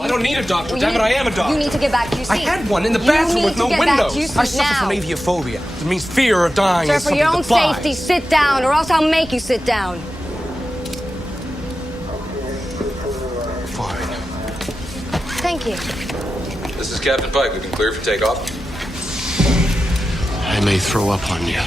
I don't need a doctor, damn it, I am a doctor. You need to get back to your seat. I had one in the bathroom with no windows. I suffer from aviophobia. It means fear of dying. Sir, for your own safety, sit down, or else I'll make you sit down. Fine. Thank you. This is Captain Pike. We've been cleared for takeoff. I may throw up on you.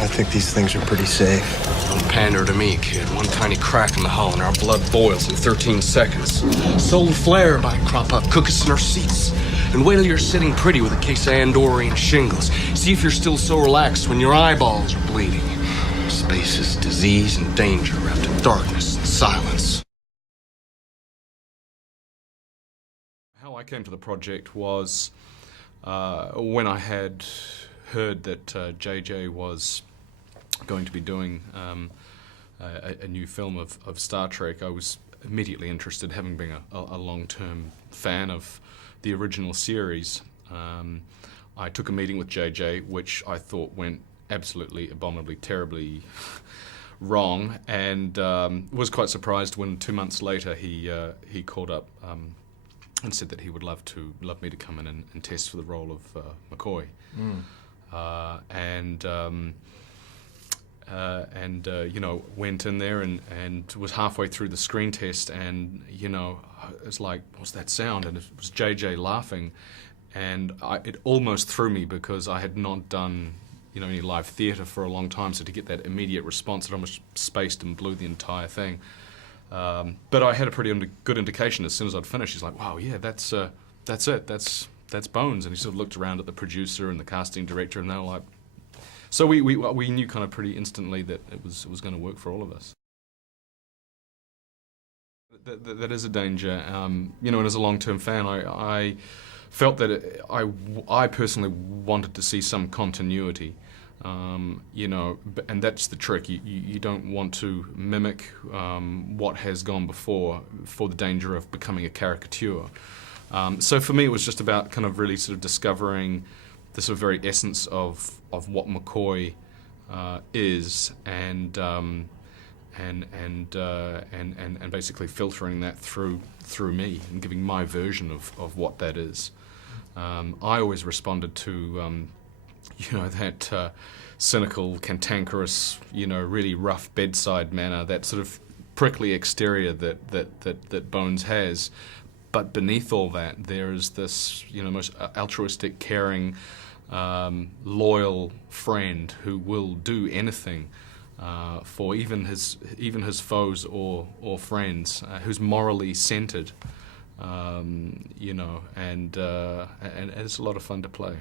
I think these things are pretty safe. Don't pander to me, kid. One tiny crack in the hull and our blood boils in 13 seconds. Solar flare might crop up, cook us in our seats. And wait till you're sitting pretty with a case of Andorian shingles. See if you're still so relaxed when your eyeballs are bleeding. Space is disease and danger wrapped in darkness and silence. How I came to the project was when I had heard that JJ was going to be doing a new film of Star Trek. I was immediately interested, having been a long-term fan of the original series. I took a meeting with JJ, which I thought went absolutely, abominably, terribly wrong, and was quite surprised when 2 months later he called up and said that he would love me to come in and test for the role of McCoy. You know, went in there and was halfway through the screen test, and you know, it's like, what's that sound? And it was JJ laughing, and it almost threw me because I had not done, you know, any live theatre for a long time. So to get that immediate response, it almost spaced and blew the entire thing. But I had a pretty good indication as soon as I'd finished. He's like, "Wow, yeah, that's it. That's Bones." And he sort of looked around at the producer and the casting director, and they were like, so we knew kind of pretty instantly that it was going to work for all of us. That is a danger, you know. And as a long-term fan, I felt that I personally wanted to see some continuity, you know, and that's the trick. You don't want to mimic what has gone before for the danger of becoming a caricature. So for me, it was just about kind of really sort of discovering the sort of very essence of what McCoy is, and basically filtering that through me and giving my version of what that is. I always responded to you know, that cynical, cantankerous, you know, really rough bedside manner, that sort of prickly exterior that Bones has. But beneath all that, there is this, you know, most altruistic, caring, loyal friend who will do anything for even his foes or friends, who's morally centered, you know, and it's a lot of fun to play.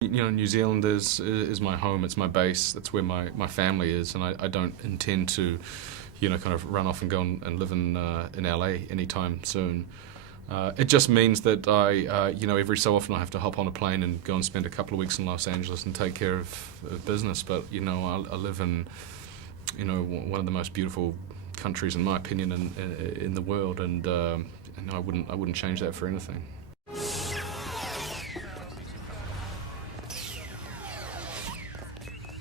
You know, New Zealand is my home. It's my base. That's where my family is, and I don't intend to, you know, kind of run off and go and live in LA anytime soon. It just means that you know, every so often I have to hop on a plane and go and spend a couple of weeks in Los Angeles and take care of business. But you know, I live in, you know, one of the most beautiful countries, in my opinion, in the world, and I wouldn't change that for anything.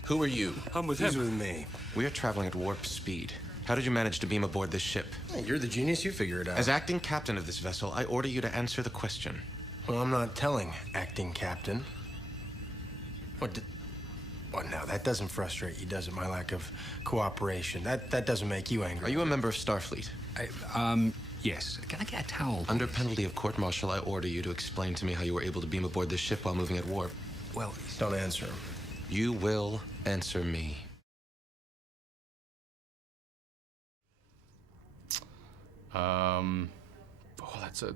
Who are you? I'm with him. He's with me. We are traveling at warp speed. How did you manage to beam aboard this ship? Hey, you're the genius, you figure it out. As acting captain of this vessel, I order you to answer the question. Well, I'm not telling, acting captain. What now, that doesn't frustrate you, does it? My lack of cooperation. That doesn't make you angry. Are you a member of Starfleet? Yes. Can I get a towel? Under penalty of court-martial, I order you to explain to me how you were able to beam aboard this ship while moving at warp. Well, don't answer him. You will answer me.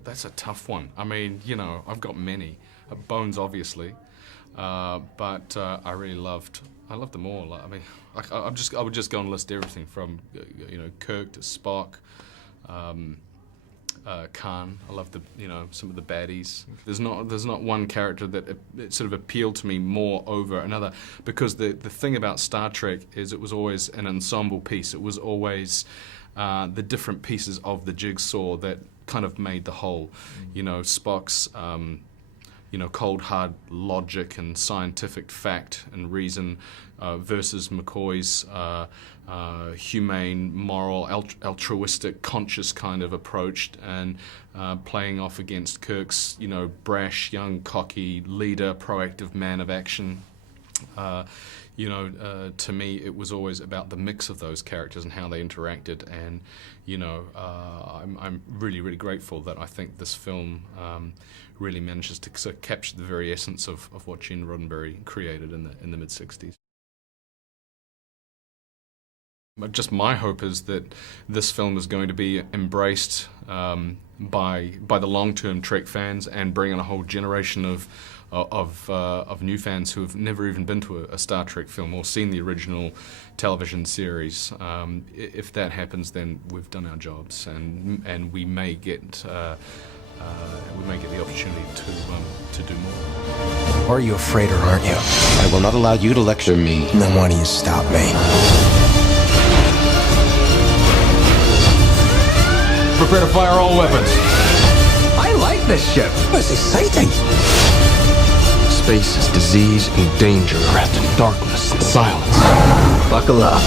That's a tough one. I mean, you know, I've got many. Bones, obviously, but I really loved them all. I mean, I would just go and list everything from, you know, Kirk to Spock, Khan. I love some of the baddies. There's not one character that it sort of appealed to me more over another, because the thing about Star Trek is it was always an ensemble piece. It was always the different pieces of the jigsaw that kind of made the whole. You know, Spock's cold hard logic and scientific fact and reason versus McCoy's humane, moral, altruistic, conscious kind of approach, and playing off against Kirk's, brash, young, cocky leader, proactive man of action. To me, it was always about the mix of those characters and how they interacted, and I'm really, really grateful that I think this film really manages to sort of capture the very essence of what Gene Roddenberry created in the mid-60s. But just my hope is that this film is going to be embraced by the long-term Trek fans and bring in a whole generation of new fans who have never even been to a Star Trek film or seen the original television series. If that happens, then we've done our jobs, and we may get the opportunity to do more. Or are you afraid, or aren't you? I will not allow you to lecture me. Then why do you stop me? Prepare to fire all weapons. I like this ship. It's exciting. Space is disease and danger, wrapped in darkness and silence. Buckle up.